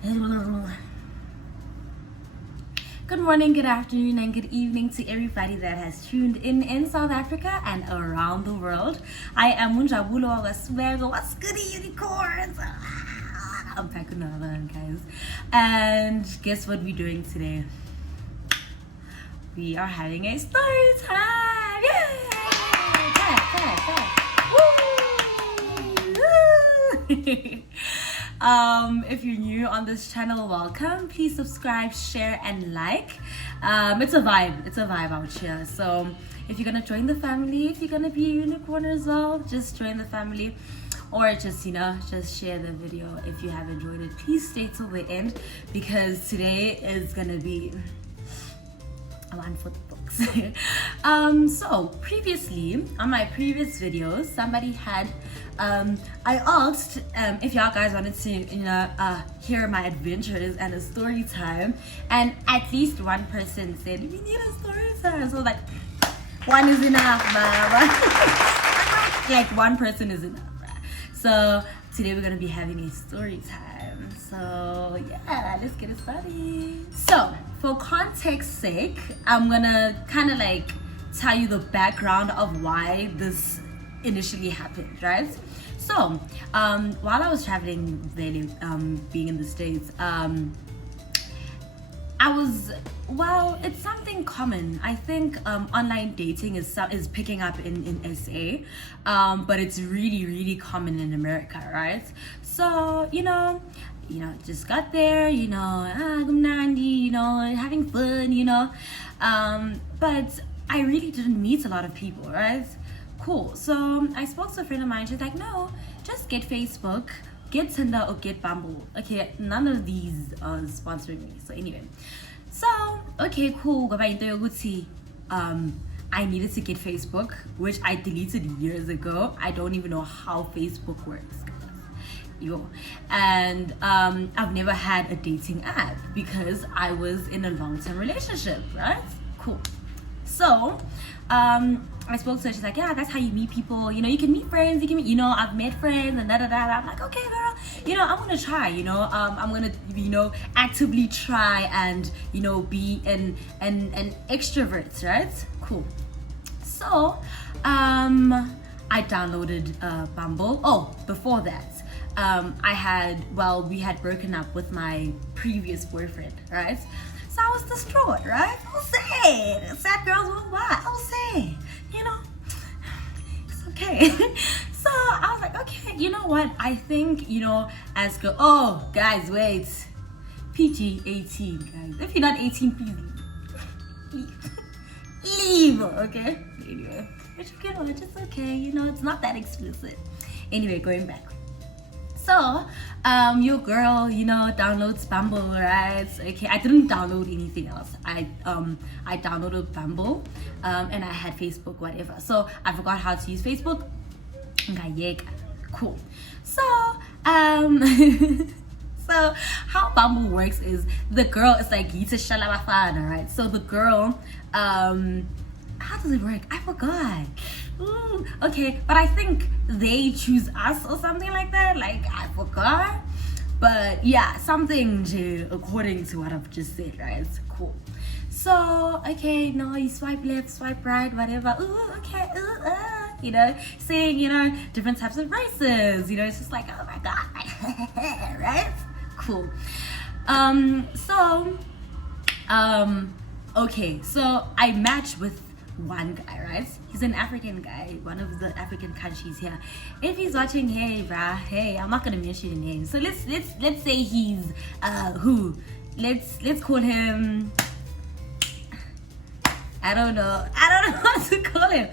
Good morning, good afternoon, and good evening to everybody that has tuned in South Africa and around the world. I am Munjabulo Agaswego. What's goody unicorns? I'm back with another one, guys. And guess what we're doing today? We are having a story time. Yay! Woo! If you're new on this channel, welcome. Please subscribe, share, and like. It's a vibe out here. So if you're gonna join the family, if you're gonna be a unicorn as well, just join the family, or just just share the video. If you have enjoyed it, please stay till the end, because today is gonna be one for the books. So previously on my previous videos, somebody had I asked if y'all guys wanted to hear my adventures and a story time, and at least one person said we need a story time. So like, one is enough, man. Like one person is enough, right? So today we're gonna be having a story time. So yeah, let's get it started. So for context sake, I'm gonna kind of like tell you the background of why this initially happened, right? So while I was traveling there, being in the States, it's something common. I think online dating is picking up in SA, but it's really common in America, right? So just got there, gumnandi, having fun, but I really didn't meet a lot of people, right? Cool. So I spoke to a friend of mine. She's like, no, just get Facebook, get Tinder, or get Bumble. Okay, none of these are sponsoring me. So anyway, okay, cool. I needed to get Facebook, which I deleted years ago. I don't even know how Facebook works, guys. And I've never had a dating app because I was in a long-term relationship, right? Cool. So I spoke to her. She's like, yeah, that's how you meet people. You can meet friends. You can, I've met friends and da. I'm like, okay, girl. I'm gonna try. I'm gonna, actively try and be an extrovert, right? Cool. So I downloaded Bumble. Oh, before that, we had broken up with my previous boyfriend, right? So I was distraught, right? I was sad. Sad girls won't lie. I was sad. It's okay. So I was like, okay, you know what? I think, as girl. Oh, guys, wait. PG 18, guys. If you're not 18, please leave. Okay? Anyway, but you can watch. It's okay. It's not that explicit. Anyway, going back. So, your girl, downloads Bumble, right? Okay, I didn't download anything else. I downloaded Bumble, and I had Facebook, whatever. So I forgot how to use Facebook. Cool. So, so how Bumble works is the girl is like Yita Shalabafana, right? So the girl, how does it work? I forgot. Ooh, okay, but I think they choose us or something like that. Like, I forgot. But yeah, something according to what I've just said, right? Cool. So, okay, no, you swipe left, swipe right, whatever. Ooh, okay, saying, different types of races. It's just like, oh my God, right? Cool. Okay, so I matched with one guy, right? He's an African guy, one of the African countries here. If he's watching, hey bruh, hey, I'm not gonna mention your name. So let's say he's who? Let's call him, I don't know what to call him.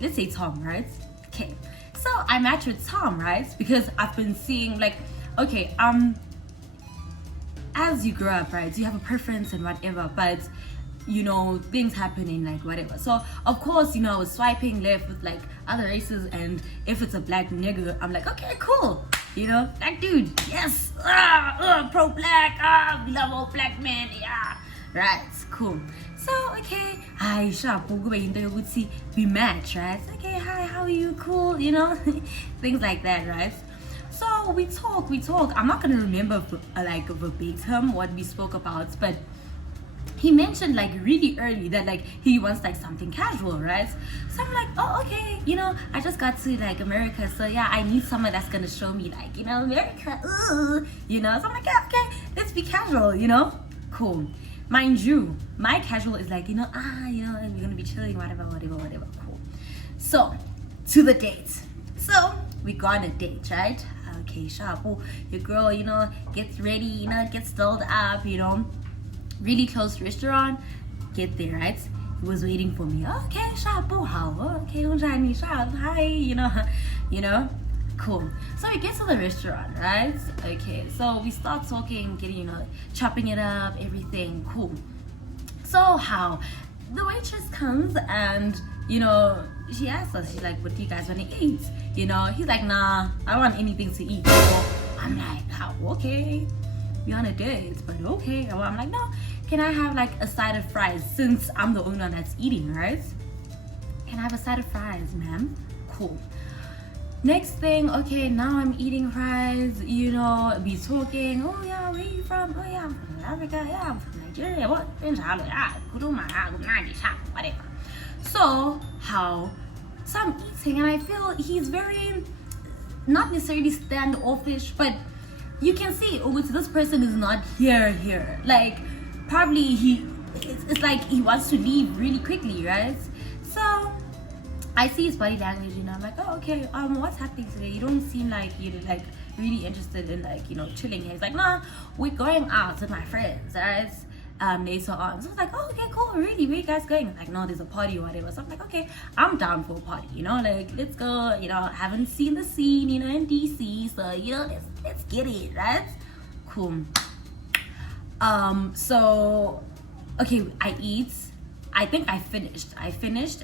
Let's say Tom, right? Okay. So I matched with Tom, right? Because I've been seeing like, okay, as you grow up, right, you have a preference and whatever, but things happening, like whatever. So of course, I was swiping left with like other races, and if it's a black nigga, I'm like, okay, cool. Black dude, yes, pro black, we love all black men, yeah, right, cool. So okay, hi, we match, right? Okay, hi, how are you? Cool, things like that, right? So we talk. I'm not gonna remember like verbatim what we spoke about, but he mentioned like really early that like he wants like something casual, right? So I'm like, oh, okay, I just got to like America, so yeah, I need someone that's gonna show me like, America, so I'm like, yeah, okay, let's be casual, cool. Mind you, my casual is like, we're gonna be chilling, whatever, cool. So to the date. So we go on a date, right? Okay, sharp. Oh, your girl, gets ready, gets stilled up, really close restaurant. Get there, right? He was waiting for me. Okay, sharp. Oh, how? Okay, unjani, sharp. Hi, cool. So we get to the restaurant, right? Okay, so we start talking, getting, chopping it up, everything. Cool. So how? The waitress comes and, she asks us, she's like, what do you guys want to eat? He's like, nah, I don't want anything to eat. So I'm like, how? Okay. We on a date, but okay. Well, I'm like, no, can I have like a side of fries since I'm the only one that's eating, right? Can I have a side of fries, ma'am? Cool. Next thing, okay, now I'm eating fries, we talking. Oh yeah, where are you from? Oh yeah, I'm from Africa. Yeah, I'm from Nigeria. What? Whatever. So how? So I'm eating and I feel he's very, not necessarily standoffish, but you can see, oh, this person is not here. Like, probably it's like he wants to leave really quickly, right? So I see his body language, I'm like, oh, okay, what's happening today? You don't seem like you're like really interested in like, chilling here. He's like, nah, we're going out with my friends, right? Later on. So I was like, oh, okay, cool, really, where you guys going? I'm like, no, there's a party or whatever. So I'm like, okay, I'm down for a party, like, let's go, haven't seen the scene, in DC, so, let's get it, right? Cool. So, okay, I eat. I think I finished,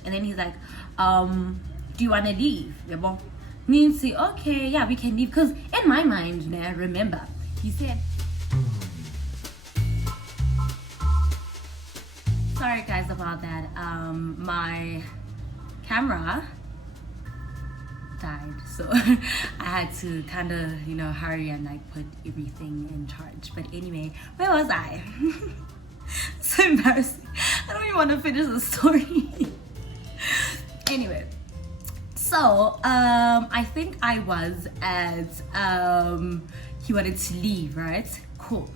and then he's like, do you want to leave? Yeah, means okay, yeah, we can leave. Because in my mind, remember, he said, sorry guys about that. My camera died, so I had to kind of hurry and like put everything in charge. But anyway, where was I? So embarrassing. I don't even want to finish the story. Anyway, so I think I was at he wanted to leave, right? Cool.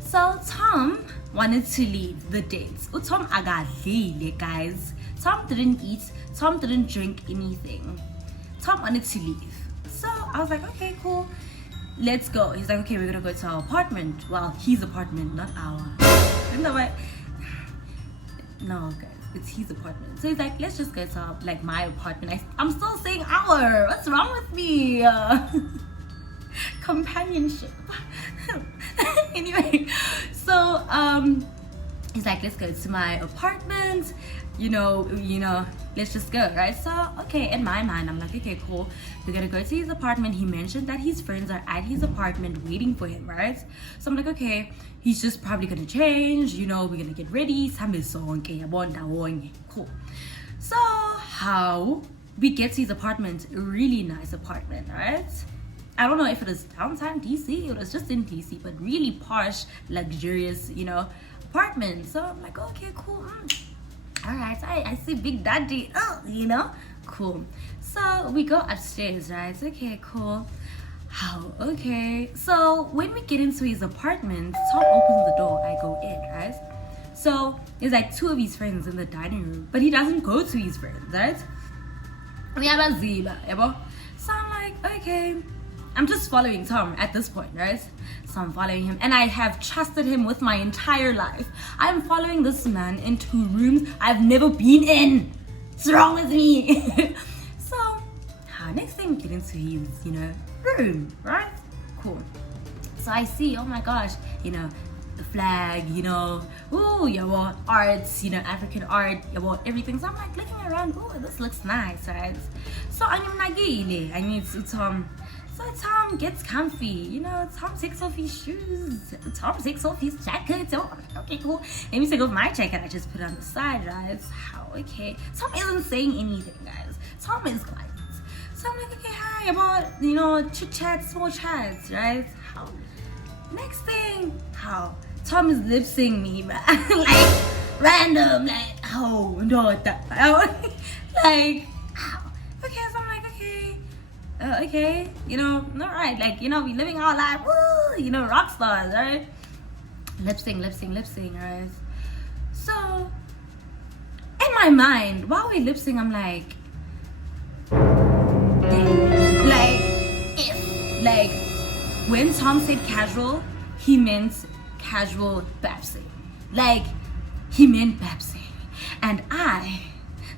So Tom wanted to leave the date. Tom agadlile, guys. Tom didn't eat. Tom didn't drink anything. Tom wanted to leave. So I was like, okay, cool. Let's go. He's like, okay, we're gonna go to our apartment. Well, his apartment, not our. No, guys, it's his apartment. So he's like, let's just go to like my apartment. I'm still saying our. What's wrong with me? Companionship. Anyway, so he's like, let's go to my apartment. Let's just go, right? So okay, in my mind, I'm like, okay, cool. We're gonna go to his apartment. He mentioned that his friends are at his apartment waiting for him, right? So I'm like, okay, he's just probably gonna change. We're gonna get ready. Cool. So how we get to his apartment? A really nice apartment, right? I don't know if it was downtown DC, it was just in DC, but really posh, luxurious, apartment. So I'm like, okay, cool. All right, I see Big Daddy, cool. So we go upstairs, right? Okay, cool. How? Okay. So when we get into his apartment, Tom opens the door, I go in, right? So there's like two of his friends in the dining room, but he doesn't go to his friends, right? We have a Zila, so I'm like, okay. I'm just following Tom at this point, right? So I'm following him, and I have trusted him with my entire life. I'm following this man into rooms I've never been in. What's wrong with me? So, next thing we get into his, room, right? Cool. So I see, oh my gosh, the flag, arts, African art, everything. So I'm like looking around, oh, this looks nice, right? So I need to Tom. So Tom gets comfy, Tom takes off his shoes, Tom takes off his jacket. So I'm like, okay, cool. Let me take off my jacket. I just put it on the side, right? How? Okay. Tom isn't saying anything, guys. Tom is quiet. So I'm like, okay, hi, about, chit chat, small chats, right? How? Next thing, how? Tom is lip syncing me, man. Like, random, like, oh, no, like, how? Okay, so I'm like, okay, all right, like, we living our life, woo, rock stars, right? Lip sync, right? So, in my mind, while we lip sync, I'm like, like, when Tom said casual, he meant casual babsing. Like, he meant babsing. And I,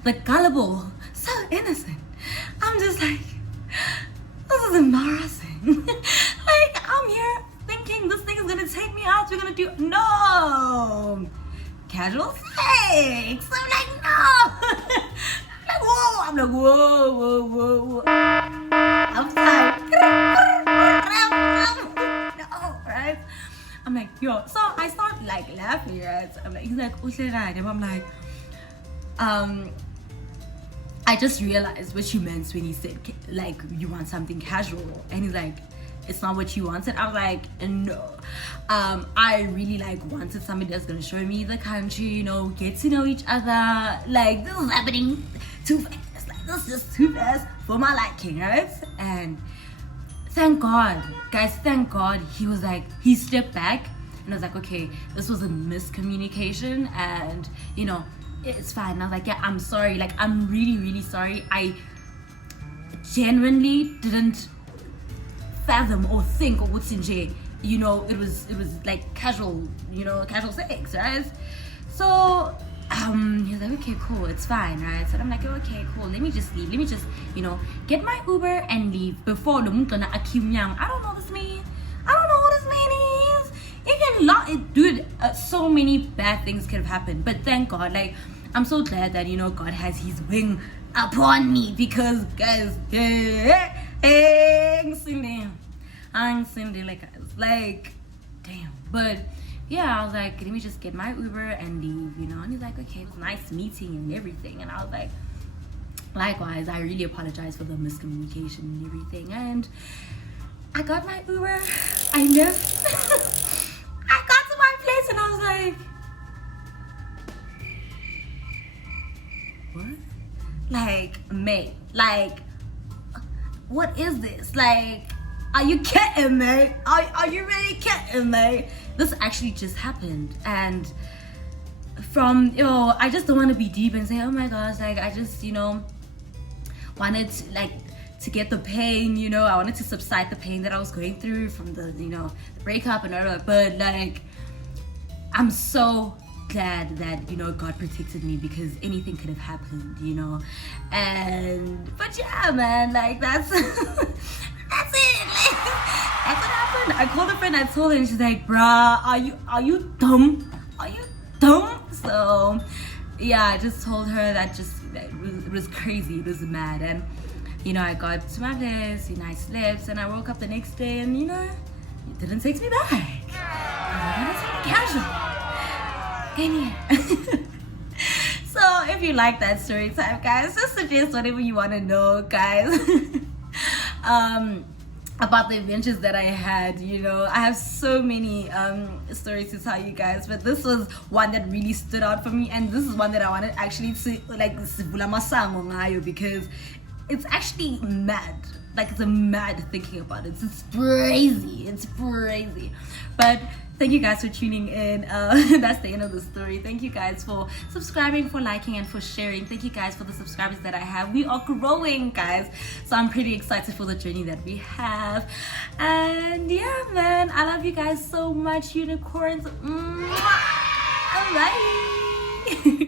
the gullible, so innocent, I'm just like, this is embarrassing. Like, I'm here thinking this thing is gonna take me out, we're gonna do, no, casual sex. I'm like, no. I'm like, whoa. I'm like, no, right? I'm like, yo. So I start like laughing, right? I'm like, he's like, and I'm like, I just realized what you meant when he said like you want something casual, and he's like, it's not what you wanted. I was like, no. I really like wanted somebody that's gonna show me the country, get to know each other. Like, this is happening too fast. Like, this is just too fast for my liking, right? And thank God, guys, he was like, he stepped back and I was like, okay, this was a miscommunication, and it's fine. And I was like, yeah, I'm sorry. Like, I'm really, really sorry. I genuinely didn't fathom or think or what's in J. It was like casual, casual sex, right? So he's like, okay, cool, it's fine, right? So I'm like, okay, cool, let me just leave. Let me just, get my Uber and leave before the mungana akim yang. I don't know this man. I don't know what this man is. You can dude, so many bad things could have happened. But thank God, like, I'm so glad that, God has his wing upon me, because guys, I'm Cindy, like, damn. But yeah, I was like, let me just get my Uber and leave, and he's like, okay, it was nice meeting and everything. And I was like, likewise, I really apologize for the miscommunication and everything. And I got my Uber, I left. I got to my place and I was like, what? Like, mate, like, what is this? Like, are you kidding me? Are you really kidding me? This actually just happened. And from, I just don't want to be deep and say, oh my gosh, like, I just, wanted to, like, to get the pain, I wanted to subside the pain that I was going through from the, the breakup and all that. But, like, I'm so glad that, God protected me, because anything could have happened, but yeah, man, like, that's that's it. Like, that's what happened. I called a friend, I told her, and she's like, bruh, are you dumb? So yeah, I just told her that it was crazy, it was mad. And I got to my place, I slept, and I woke up the next day, and it didn't text me back. It didn't text me casual. So if you like that story time, guys, just suggest whatever you want to know, guys. About the adventures that I had. I have so many stories to tell you guys, but this was one that really stood out for me, and this is one that I wanted actually to like because it's actually mad. Like, it's a mad thinking about it. It's crazy. But thank you guys for tuning in. That's the end of the story. Thank you guys for subscribing, for liking, and for sharing. Thank you guys for the subscribers that I have. We are growing, guys. So I'm pretty excited for the journey that we have. And yeah, man, I love you guys so much, unicorns. Bye.